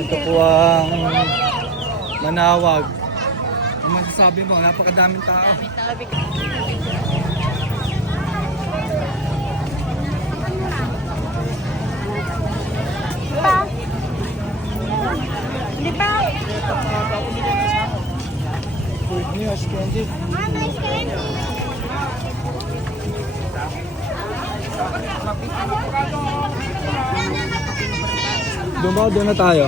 Ito po ang Manawag. Ang masasabi mo, napakadaming tao. Di ba? Good news, Candy. Mama, is candy. Doon na tayo.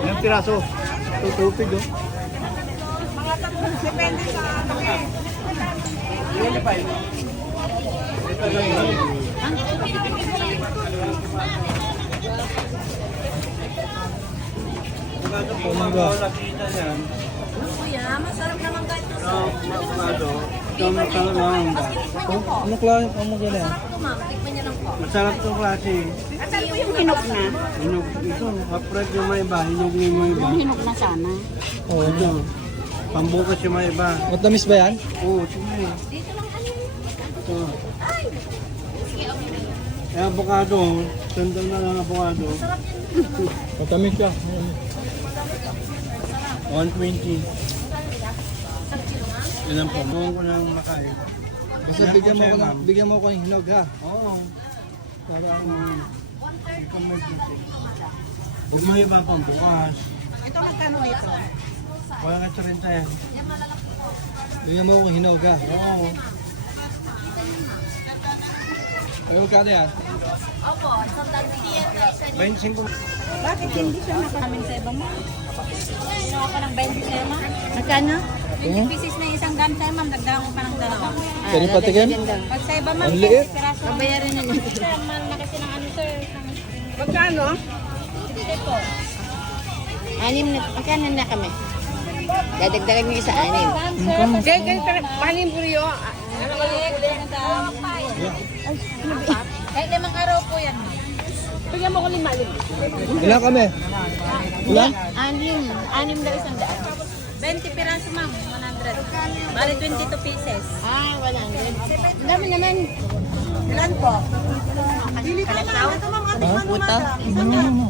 Ilang piraso? Tutupig oh. Mga tatlo, depende sa laki. Umaga. Kuya, masarap naman kahit Ano klase? Ano gano'n? Tikman niya lang po. Masarap itong klase. Asan po yung hinog na? Hinog ito, hapret yung may iba, hinog yung may iba. Hinog na sana. Oo. Ito, pambukas yung may iba. Matamis ba yan? Oo, sige. Ito. Eh, avocado, sandal na lang avocado. Matamis siya. 120. Ilan po? Buwan ko lang makain. Basta bigyan mo ko ng hinog ha. Oo. Para Huwag mo iba pambukas. Ito magkano ito? Wala ka 30 yan. bigyan mo ko ng hinog ha. Oo. Ay, magkano yan? Opo, isang dagdiyan. 25. Bakit hindi siya nakakaming sa iba mo? Ginawa pa ng 20 sa ma'am. Magkano? 20 pieces na isang gam sa'yo ma'am, nagdaan ko pa ng dalawa. Pwede patikin? Pag sa iba ma'am, Ang liit. piraso. Babayaran niyo. Sir, mahal na kasi ng ano sir. Magkano? 50 po. Magkano na kami? Dadagdagan niyo sa 6. Mahalin po rin yun. Ano ba yung kahit limang araw po yan. Bigyan mo ko 5. Ilan kami? Ilan? 6 daw isang daan. 20 piraso ma'am, 100. Bali 22 pieces. 100. Ang dami naman. Ilan po? Dili ka lang. Ito ma'am, Puto. Ano?